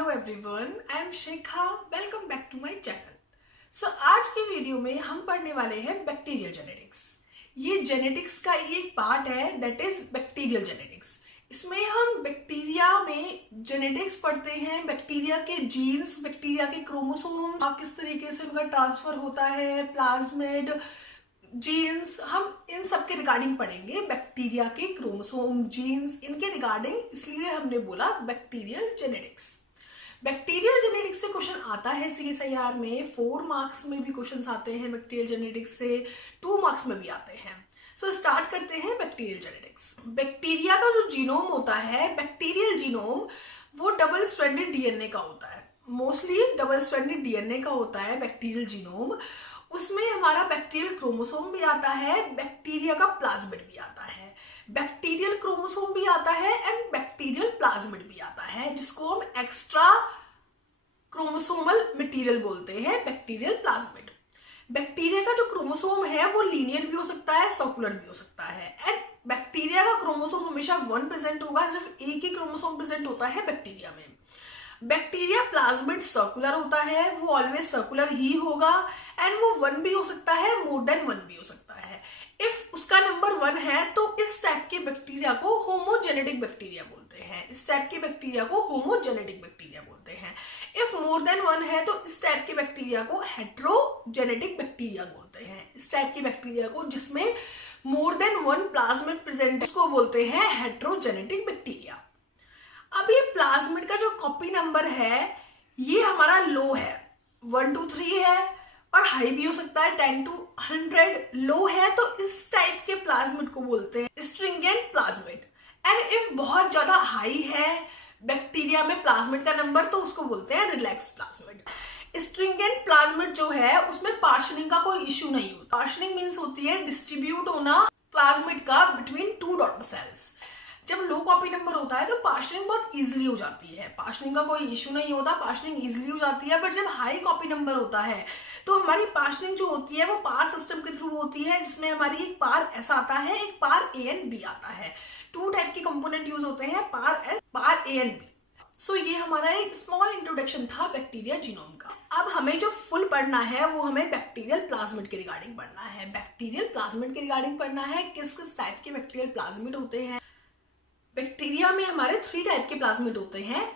Hello everyone, I am Shikha. Welcome back to my channel. So आज की video में हम पढ़ने वाले हैं बैक्टीरियल जेनेटिक्स। ये जेनेटिक्स का एक पार्ट है, दैट इज बैक्टीरियल जेनेटिक्स। इसमें हम बैक्टीरिया में जेनेटिक्स पढ़ते हैं, बैक्टीरिया के जीन्स, बैक्टीरिया के क्रोमोसोम, किस तरीके से उनका ट्रांसफर होता है, प्लाज्मिड, जीन्स, हम इन सब के रिगार्डिंग पढ़ेंगे। बैक्टीरिया के क्रोमोसोम, जीन्स, इनके रिगार्डिंग, इसलिए हमने बोला बैक्टीरियल जेनेटिक्स। बैक्टीरियल जेनेटिक्स से क्वेश्चन आता है CSIR में, 4 मार्क्स में भी क्वेश्चंस आते हैं बैक्टीरियल जेनेटिक्स से, 2 मार्क्स में भी आते हैं। सो स्टार्ट करते हैं बैक्टीरियल जेनेटिक्स। बैक्टीरिया का जो जीनोम होता है, बैक्टीरियल जीनोम, वो डबल स्ट्रैंडेड DNA का होता है। मोस्टली डबल स्ट्रैंडेड DNA का होता है बैक्टीरियल जीनोम। उसमें हमारा बैक्टीरियल क्रोमोसोम भी आता है, बैक्टीरिया का प्लाज्मिड भी आता है, बैक्टीरियल क्रोमोसोम भी आता है एंड बैक्टीरियल प्लाज्मिड भी आता है, जिसको हम एक्स्ट्रा क्रोमोसोमल मटेरियल बोलते हैं, बैक्टीरियल प्लाज्मिड। बैक्टीरिया का जो क्रोमोसोम है वो लीनियर भी हो सकता है, सर्कुलर भी हो सकता है। एंड बैक्टीरिया का क्रोमोसोम हमेशा 1 प्रेजेंट होगा, सिर्फ एक ही क्रोमोसोम प्रेजेंट होता है बैक्टीरिया में। बैक्टीरिया प्लाज्मिड सर्कुलर होता है, वो ऑलवेज सर्कुलर ही होगा एंड वो 1 भी हो सकता है, मोर देन 1 भी हो सकता है। इफ उसका नंबर 1 है तो इस टाइप के बैक्टीरिया को होमोजेनेटिक बैक्टीरिया बोलते हैं। इस टाइप के बैक्टीरिया को होमोजेनेटिक बैक्टीरिया बोलते हैं। इफ मोर देन 1 है तो इस टाइप के बैक्टीरिया को हेट्रोजेनेटिक बैक्टीरिया बोलते हैं। इस टाइप के बैक्टीरिया को जिसमें मोर देन 1 प्लाज्मिड प्रेजेंट, उसको बोलते हैं हेट्रोजेनेटिक बैक्टीरिया। अब ये प्लाज्मिड का जो कॉपी नंबर है ये हमारा लो है, 1 to 3 है, और हाई भी हो सकता है 10 to 100। लो है तो इस टाइप के प्लाज्मिड को बोलते हैं स्ट्रिंगेंट प्लाज्मिड। एंड इफ बहुत ज्यादा हाई है बैक्टीरिया में प्लाज्मिड का नंबर तो उसको बोलते हैं रिलैक्स प्लाज्मिड। स्ट्रिंगेंट प्लाज्मिड जो है उसमें पार्शनिंग का कोई इश्यू नहीं होता। पार्शनिंग मीन्स होती है डिस्ट्रीब्यूट होना प्लाज्मिड का बिटवीन 2 डॉटर सेल्स। जब लो कॉपी नंबर होता है तो पार्शनिंग बहुत इजीली हो जाती है, पार्शनिंग का कोई इश्यू नहीं होता, पार्शनिंग इजीली हो जाती है। बट जब हाई कॉपी नंबर होता है तो हमारी पार्शनिंग जो होती है वो पार सिस्टम के थ्रू होती है, जिसमें हमारी एक पार एस आता है, एक पार ANB आता है। 2 टाइप के कंपोनेंट यूज होते हैं, पार एस, पार ANB। सो ये हमारा एक स्मॉल इंट्रोडक्शन था बैक्टीरिया जीनोम का। अब हमें जो फुल पढ़ना है वो हमें बैक्टीरियल प्लाज्मिड के रिगार्डिंग पढ़ना है। बैक्टीरियल प्लाज्मिड के रिगार्डिंग पढ़ना है, किस किस टाइप के बैक्टीरियल प्लाज्मिड होते हैं। बैक्टीरिया में हमारे 3 टाइप के प्लाज्मिड होते हैं,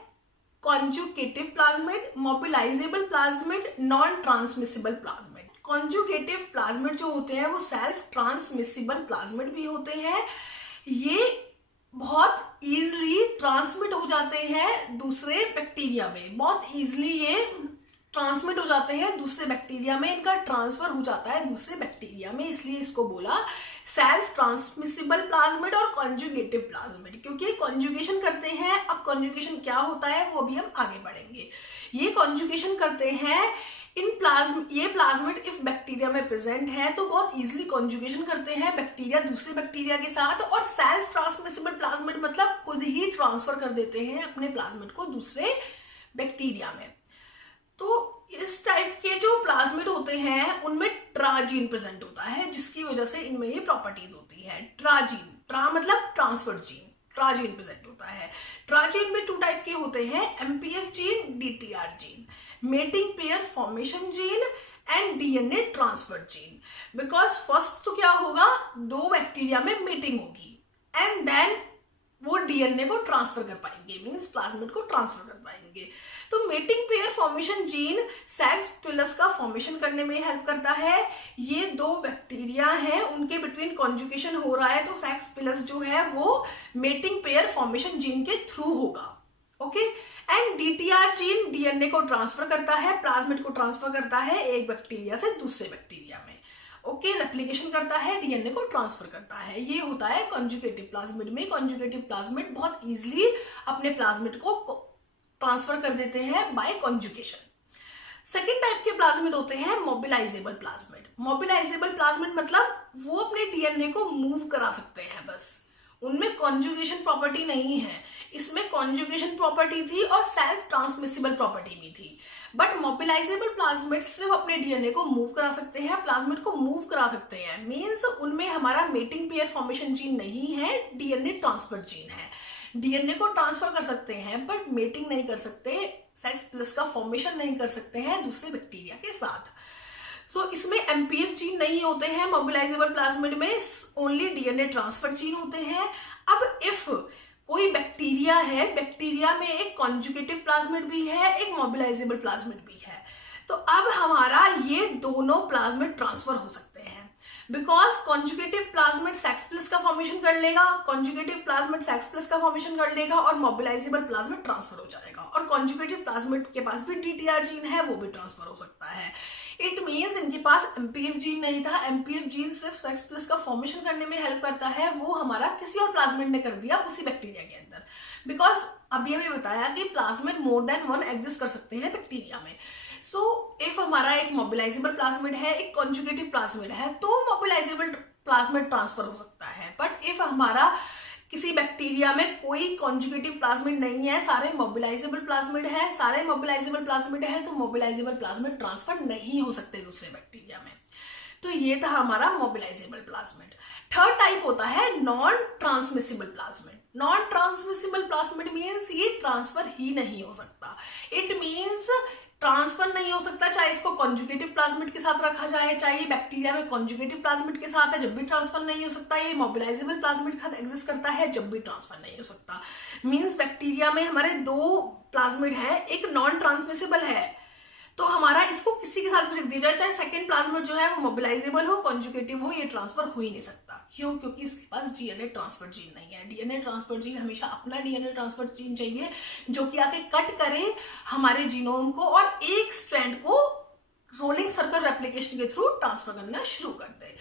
conjugative plasmid, mobilizable plasmid, non transmissible plasmid. Conjugative plasmid जो होते हैं वो सेल्फ ट्रांसमिसिबल प्लाज्मिड भी होते हैं। ये बहुत इजीली ट्रांसमिट हो जाते हैं दूसरे बैक्टीरिया में, बहुत इजीली ये ट्रांसमिट हो जाते हैं दूसरे बैक्टीरिया में, इनका ट्रांसफर हो जाता है दूसरे बैक्टीरिया में, इसलिए इसको बोला सेल्फ ट्रांसमिसिबल प्लाज्मिड और कॉन्जुगेटिव प्लाज्मिड, क्योंकि कॉन्जुगेशन करते हैं। अब कॉन्जुगेशन क्या होता है वो भी हम आगे बढ़ेंगे। ये कॉन्जुगेशन करते हैं ये प्लाज्मिड इफ बैक्टीरिया में प्रेजेंट है तो बहुत इजीली कॉन्जुगेशन करते हैं बैक्टीरिया दूसरे बैक्टीरिया के साथ, और सेल्फ ट्रांसमिसिबल प्लाज्मिड मतलब खुद ही ट्रांसफर कर देते हैं अपने प्लाज्मिड को दूसरे बैक्टीरिया में। तो इस टाइप के जो प्लाज्मिड होते हैं उनमें ट्राजीन प्रेजेंट होता है, जिसकी वजह से इनमें ये प्रॉपर्टीज होती है। ट्राजीन, ट्रा मतलब ट्रांसफर जीन, ट्राजीन प्रेजेंट होता है। ट्राजीन में 2 टाइप के होते हैं, MPF gene, DTR gene, mating pair formation gene and DNA transfer gene. Because first तो क्या होगा, 2 बैक्टीरिया में मीटिंग होगी एंड देन वो DNA को ट्रांसफर कर पाएंगे, मींस प्लाज्मिड को ट्रांसफर कर पाएंगे। तो mating pair formation gene sex pillars का फॉर्मेशन करने में हेल्प करता है। ये 2 बैक्टीरिया हैं, उनके बिटवीन कॉन्जुगेशन हो रहा है तो सेक्स पिलस जो है वो मेटिंग पेयर फॉर्मेशन जीन के थ्रू होगा। Okay. And DTR gene DNA को ट्रांसफर करता है, प्लाज्मिड को ट्रांसफर करता है एक बैक्टीरिया से दूसरे बैक्टीरिया में। ओके, रेप्लिकेशन करता है, DNA को ट्रांसफर करता है। ये होता है कॉन्जुगेटिव प्लाज्मिड में। कॉन्जुगेटिव प्लाज्मिड बहुत इजीली अपने प्लाज्मिड को ट्रांसफर कर देते हैं बाय कॉन्जुगेशन। सेकेंड टाइप के प्लाज्मिड होते हैं मोबिलाइजेबल प्लाज्मिड। मोबिलाइजेबल प्लाज्मिड मतलब वो अपने DNA को मूव करा सकते हैं, बस उनमें कॉन्जुगेशन प्रॉपर्टी नहीं है। इसमें कॉन्जुगेशन प्रॉपर्टी थी और सेल्फ ट्रांसमिसिबल प्रॉपर्टी भी थी, बट मोबिलाइजेबल प्लाज्मिड सिर्फ अपने DNA को मूव करा सकते हैं, प्लाज्मिड को मूव करा सकते हैं, मीन्स उनमें हमारा मेटिंग पेयर फॉर्मेशन जीन नहीं है, DNA ट्रांसफर जीन है। DNA को ट्रांसफर कर सकते हैं बट मेटिंग नहीं कर सकते, सेक्स प्लस का फॉर्मेशन नहीं कर सकते हैं दूसरे बैक्टीरिया के साथ। सो इसमें एमपीएफ जीन नहीं होते हैं मोबिलाइजेबल प्लाज्मिड में, ओनली डीएनए ट्रांसफर जीन होते हैं। अब इफ कोई बैक्टीरिया है, बैक्टीरिया में एक कॉन्जुगेटिव प्लाज्मिड भी है, एक मोबिलाइजेबल प्लाज्मिड भी है, तो अब हमारा ये दोनों प्लाज्मिड ट्रांसफर हो सकते हैं। Because conjugative plasmid sex plus का फॉर्मेशन कर लेगा, कॉन्जुगेटिव प्लाज्मिड सेक्स प्लस का फॉर्मेशन कर लेगा और मोबिलाइजेबल प्लाज्मिड ट्रांसफर हो जाएगा। और कॉन्जुगेटिव प्लाज्मिड के पास भी डीटीआर जीन है, वो भी ट्रांसफर हो सकता है। इट मीन्स इनके पास एमपीएफ जीन नहीं था। एमपीएफ जीन सिर्फ सेक्स प्लस का फॉर्मेशन करने में हेल्प करता है, वो हमारा किसी और प्लाज्मिड ने कर दिया उसी बैक्टीरिया के अंदर। बिकॉज अभी हमें बताया कि plasmid more than one exist कर सकते हैं बैक्टीरिया में। सो इफ हमारा एक मोबिलाइजेबल प्लाज्मिड है, एक कॉन्जुगेटिव प्लाज्मिड है, तो मोबिलाइजेबल प्लाज्मिड ट्रांसफर हो सकता है। बट इफ हमारा किसी बैक्टीरिया में कोई कॉन्जुगेटिव प्लाज्मिड नहीं है, सारे मोबिलाइजेबल प्लाज्मिड है, सारे मोबिलाइजेबल प्लाज्मिड है, तो मोबिलाइजेबल प्लाज्मिड ट्रांसफर नहीं हो सकते दूसरे बैक्टीरिया में। तो ये था हमारा मोबिलाइजेबल प्लाज्मिड। थर्ड टाइप होता है non transmissible plasmid. Non transmissible plasmid means ये ट्रांसफर ही नहीं हो सकता। इट मीन्स ट्रांसफर नहीं हो सकता, चाहे इसको कॉन्जुगेटिव प्लाज्मिड के साथ रखा जाए, चाहे ये बैक्टीरिया में कॉन्जुगेटिव प्लाज्मिड के साथ है, जब भी ट्रांसफर नहीं हो सकता। ये मोबिलाइजेबल प्लाज्मिड के साथ एग्जिस्ट करता है, जब भी ट्रांसफर नहीं हो सकता। मींस बैक्टीरिया में हमारे दो प्लाज्मिड है, एक नॉन ट्रांसमिसिबल है, तो हमारा इसको किसी के साथ भी रख दिया जाए, चाहे सेकंड प्लाज्मिड जो है वो मोबिलाइजेबल हो, कॉन्जुगेटिव हो, ये ट्रांसफर हो ही नहीं सकता। क्यों? क्योंकि इसके पास डीएनए ट्रांसफर जीन नहीं है। डीएनए ट्रांसफर जीन हमेशा अपना डीएनए ट्रांसफर जीन चाहिए जो कि आके कट करे हमारे जीनोम को और एक स्ट्रैंड को रोलिंग सर्कल रेप्लिकेशन के थ्रू ट्रांसफर करना शुरू कर दे।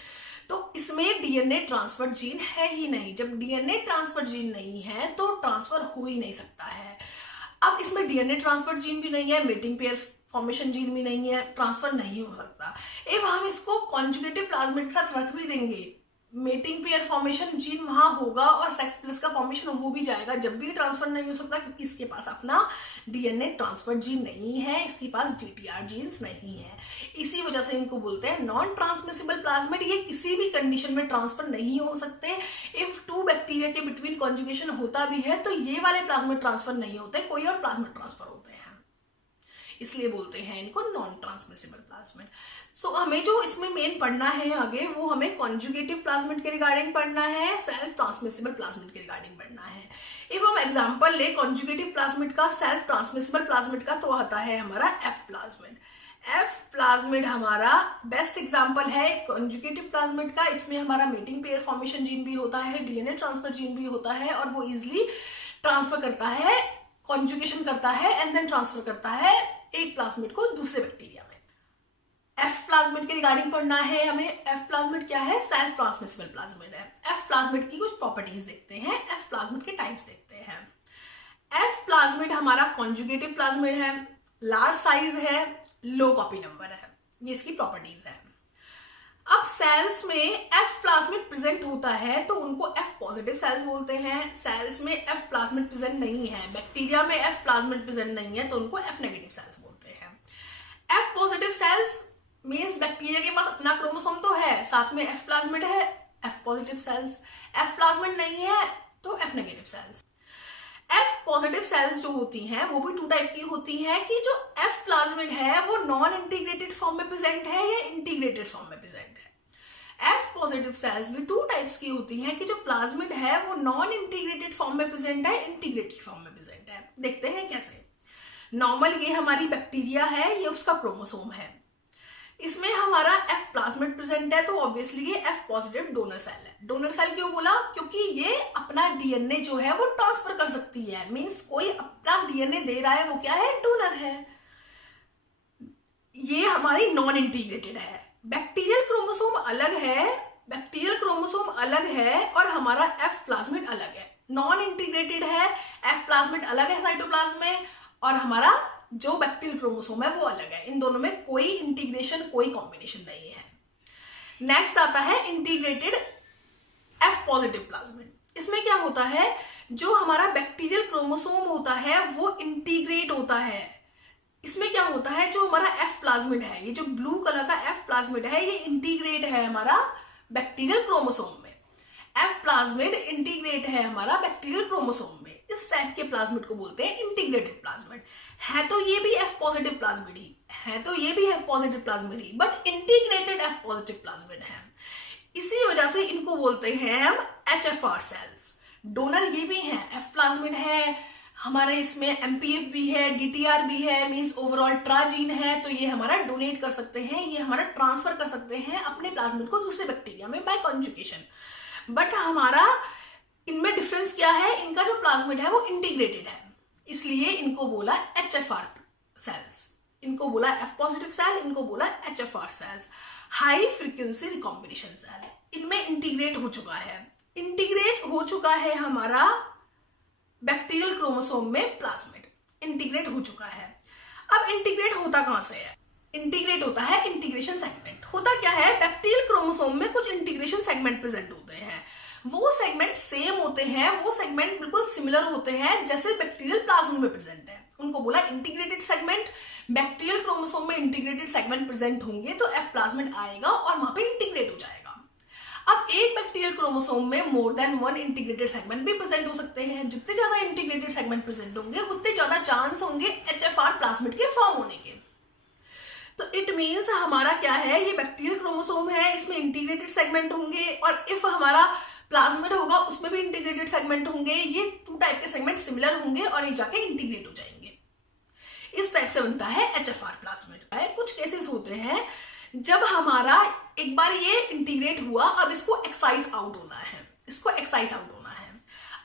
तो इसमें डीएनए ट्रांसफर जीन है ही नहीं। जब डीएनए ट्रांसफर जीन नहीं है तो ट्रांसफर हो ही नहीं सकता है। अब इसमें डीएनए ट्रांसफर जीन भी नहीं है, मेटिंग पेयर फॉर्मेशन जीन भी नहीं है, ट्रांसफर नहीं हो सकता। इफ हम इसको कॉन्जुगेटिव प्लाज्मिड के साथ रख भी देंगे, मेटिंग पेयर फॉर्मेशन जीन वहां होगा और सेक्स प्लस का फॉर्मेशन हो भी जाएगा, जब भी ट्रांसफर नहीं हो सकता क्योंकि इसके पास अपना डीएनए ट्रांसफर जीन नहीं है, इसके पास डीटीआर जीन्स नहीं है। इसी वजह से इनको बोलते हैं नॉन ट्रांसमिसिबल प्लाज्मिड। ये किसी भी कंडीशन में ट्रांसफर नहीं हो सकते। इफ टू बैक्टीरिया के बिटवीन कॉन्जुगेशन होता भी है तो ये वाले प्लाज्मिड ट्रांसफर नहीं होते, कोई और प्लाज्मिड ट्रांसफर होते हैं, इसलिए बोलते हैं इनको नॉन ट्रांसमिसिबल प्लाज्मिड। सो हमें जो इसमें मेन पढ़ना है आगे, वो हमें कॉन्जुगेटिव प्लाज्मिड के रिगार्डिंग पढ़ना है, सेल्फ ट्रांसमिसिबल प्लाज्मिड के रिगार्डिंग पढ़ना है। इफ हम एग्जांपल ले कॉन्जुगेटिव प्लाज्मिड का, सेल्फ ट्रांसमिसिबल प्लाज्मिड का, तो आता है हमारा एफ प्लाज्मिड। एफ प्लाज्मिड हमारा बेस्ट एग्जांपल है कॉन्जुगेटिव प्लाज्मिड का। इसमें हमारा मेटिंग पेयर फॉर्मेशन जीन भी होता है, डीएनए ट्रांसफर जीन भी होता है और वो इजिली ट्रांसफर करता है, कॉन्जुगेशन करता है एंड देन ट्रांसफर करता है एक प्लाज्मिड को दूसरे बैक्टीरिया में। एफ प्लाज्मिड के रिगार्डिंग पढ़ना है हमें। एफ प्लाज्मिड क्या है? सेल्फ ट्रांसमिसिबल प्लाज्मिड है। एफ प्लाज्मिड की कुछ प्रॉपर्टीज देखते हैं, एफ प्लाज्मिड के टाइप्स देखते हैं। एफ प्लाज्मिड हमारा कॉन्जुगेटिव प्लाज्मिड है, लार्ज साइज है, लो कॉपी नंबर है, ये इसकी प्रॉपर्टीज है। अब सेल्स में एफ प्लाज्मिड प्रेजेंट होता है तो उनको एफ पॉजिटिव सेल्स बोलते हैं। सेल्स में एफ प्लाज्मिड प्रेजेंट नहीं है, बैक्टीरिया में एफ प्लाज्मिड प्रेजेंट नहीं है, तो उनको एफ नेगेटिव सेल्स बोलते हैं। F positive cells means bacteria के पास अपना क्रोमोसोम तो है, साथ में एफ प्लाज्मिड है, F positive cells. F plasmid नहीं है तो F negative cells. F positive cells जो होती हैं वो भी टू टाइप की होती हैं कि जो एफ प्लाज्मिड है वो नॉन इंटीग्रेटेड फॉर्म में प्रेजेंट है या इंटीग्रेटेड फॉर्म में प्रेजेंट है। एफ पॉजिटिव सेल्स भी टू टाइप्स की होती हैं कि जो प्लाज्मिड है वो नॉन इंटीग्रेटेड फॉर्म में प्रेजेंट है, इंटीग्रेटेड फॉर्म में प्रेजेंट है। देखते हैं कैसे। नॉर्मल ये हमारी बैक्टीरिया है, ये उसका क्रोमोसोम है, इसमें हमारा एफ प्लाज्मिड प्रेजेंट है तो ऑब्वियसली ये एफ पॉजिटिव डोनर सेल है। डोनर सेल क्यों बोला? क्योंकि ये अपना डीएनए जो है वो ट्रांसफर कर सकती है। मींस कोई अपना डीएनए दे रहा है, वो क्या है? डोनर है। ये हमारी नॉन इंटीग्रेटेड है। बैक्टीरियल क्रोमोसोम अलग है, बैक्टीरियल क्रोमोसोम अलग है और हमारा एफ प्लाज्मिड अलग है। नॉन इंटीग्रेटेड है, एफ प्लाज्मिड अलग है साइटोप्लाज्म में और हमारा जो बैक्टीरियल क्रोमोसोम है वो अलग है। इन दोनों में कोई इंटीग्रेशन, कोई कॉम्बिनेशन नहीं है। नेक्स्ट आता है इंटीग्रेटेड एफ पॉजिटिव प्लाज्मिड। इसमें क्या होता है, जो हमारा बैक्टीरियल क्रोमोसोम होता है वो इंटीग्रेट होता है। इसमें क्या होता है, जो हमारा एफ प्लाज्मिड है, ये जो ब्लू कलर का एफ प्लाज्मिड है, ये इंटीग्रेट है हमारा बैक्टीरियल क्रोमोसोम में। एफ प्लाज्मिड इंटीग्रेट है हमारा बैक्टीरियल क्रोमोसोम में। इस टाइप के प्लाज्मिड को बोलते हैं इंटीग्रेटेड प्लाज्मिड। है तो ये भी F positive plasmid he, but integrated F positive plasmid है। इसी वजह से इनको बोलते हैं हम HFR सेल्स। डोनर ये भी है, F प्लाज्मिड है हमारे, इसमें MPF भी है, DTR भी है, मींस ओवरऑल ट्राजीन है, तो ये हमारा डोनेट कर सकते हैं, ये हमारा ट्रांसफर कर सकते हैं अपने प्लाज्मिड को दूसरे बैक्टीरिया में बाय कॉन्जुगेशन। बट हमारा इनमें डिफरेंस क्या है, इनका जो प्लाज्मिड है वो इंटीग्रेटेड है, इसलिए इनको बोला HFR सेल्स, इनको बोला F पॉजिटिव सेल, इनको बोला HFR cells, high frequency recombination cell. इनमें इंटीग्रेट हो चुका है हमारा बैक्टीरियल क्रोमोसोम में प्लाज्मिड इंटीग्रेट हो चुका है। अब इंटीग्रेट होता कहां से है, इंटीग्रेट होता है इंटीग्रेशन सेगमेंट। होता क्या है, बैक्टीरियल क्रोमोसोम में कुछ इंटीग्रेशन सेगमेंट प्रेजेंट होते हैं, वो सेगमेंट सेम होते हैं, वो सेगमेंट बिल्कुल सिमिलर होते हैं जैसे बैक्टीरियल प्लाज्मिड में प्रेजेंट है, उनको बोला इंटीग्रेटेड सेगमेंट। बैक्टीरियल क्रोमोसोम में इंटीग्रेटेड सेगमेंट प्रेजेंट होंगे तो F प्लाज्मिड आएगा और वहां पे इंटीग्रेट हो जाएगा। अब एक बैक्टीरियल क्रोमोसोम में more than one integrated segment भी प्रेजेंट हो सकते हैं। जितने ज्यादा इंटीग्रेटेड सेगमेंट प्रेजेंट होंगे उतने ज्यादा चांस होंगे HFR प्लाज्मिड के फॉर्म होने के। तो इट मींस हमारा क्या है, ये बैक्टीरियल क्रोमोसोम है, इसमें इंटीग्रेटेड सेगमेंट होंगे, और इफ हमारा प्लाज्मिड होगा उसमें भी इंटीग्रेटेड सेगमेंट होंगे, ये टू टाइप के सेगमेंट सिमिलर होंगे और ये जाके इंटीग्रेट हो जाएंगे। इस टाइप से बनता है HFR प्लाज्मिड। कुछ केसेस होते हैं जब हमारा एक बार ये इंटीग्रेट हुआ, अब इसको एक्साइज आउट होना है,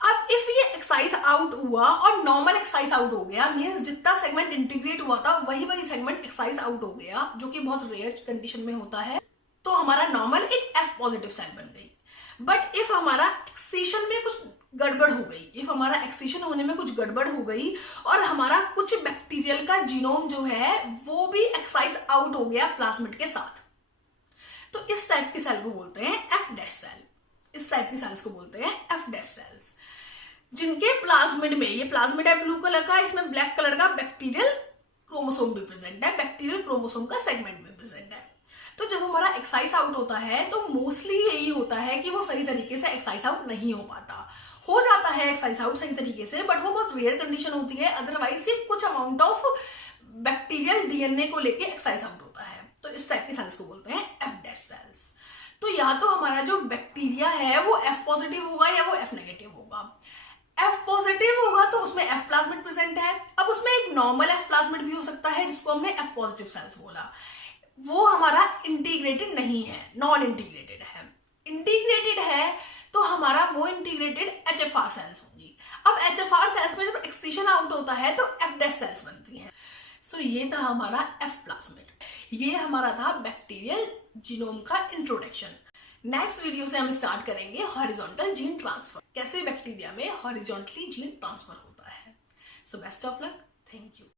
अब इफ ये एक्साइज आउट हुआ और नॉर्मल एक्साइज आउट हो गया, मींस जितना सेगमेंट इंटीग्रेट हुआ था वही सेगमेंट एक्साइज आउट हो गया, जो कि बहुत रेयर कंडीशन में होता है, तो हमारा नॉर्मल एक F पॉजिटिव सेल बन गई। बट इफ हमारा एक्सेशन में कुछ गड़बड़ हो गई, एक्सेशन होने में कुछ गड़बड़ हो गई और हमारा कुछ बैक्टीरियल का जीनोम जो है वो भी एक्साइज आउट हो गया प्लाज्मिड के साथ, तो इस टाइप की सेल को बोलते हैं F' सेल। इस टाइप की सेल्स को बोलते हैं F' सेल्स, जिनके प्लाज्मिड में, ये प्लाज्मिड है ब्लू कलर का, इसमें ब्लैक कलर का बैक्टीरियल क्रोमोसोम भी प्रेजेंट है, बैक्टीरियल क्रोमोसोम का सेगमेंट भी प्रेजेंट है। तो जब हमारा एक्साइज आउट होता है तो मोस्टली यही होता है कि वो सही तरीके से एक्साइज आउट नहीं हो पाता, हो जाता है एक्साइज आउट सही तरीके से, बट वो बहुत रेयर कंडीशन होती है। अदरवाइज ये कुछ अमाउंट ऑफ बैक्टीरियल डीएनए को लेके एक्साइज आउट होता है, तो इस टाइप की सेल्स को बोलते हैं F' सेल्स। तो या तो हमारा जो बैक्टीरिया है वो F पॉजिटिव होगा या वो F नेगेटिव होगा। F पॉजिटिव होगा तो उसमें F प्लाज्मिड प्रेजेंट है। अब उसमें एक नॉर्मल F प्लाज्मिड भी हो सकता है जिसको हमने F पॉजिटिव सेल्स बोला, वो हमारा इंटीग्रेटेड नहीं है, नॉन इंटीग्रेटेड है। इंटीग्रेटेड है तो हमारा वो इंटीग्रेटेड HFR सेल्स होंगी। अब HFR सेल्स में जब एक्सक्रीशन आउट होता है तो F' सेल्स बनती हैं। सो ये था हमारा F प्लाज्मिड, ये हमारा था बैक्टीरियल जीनोम का इंट्रोडक्शन। नेक्स्ट वीडियो से हम स्टार्ट करेंगे हॉरिजॉन्टल जीन ट्रांसफर, कैसे बैक्टीरिया में हॉरिजॉन्टली जीन ट्रांसफर होता है। So best of luck, thank you.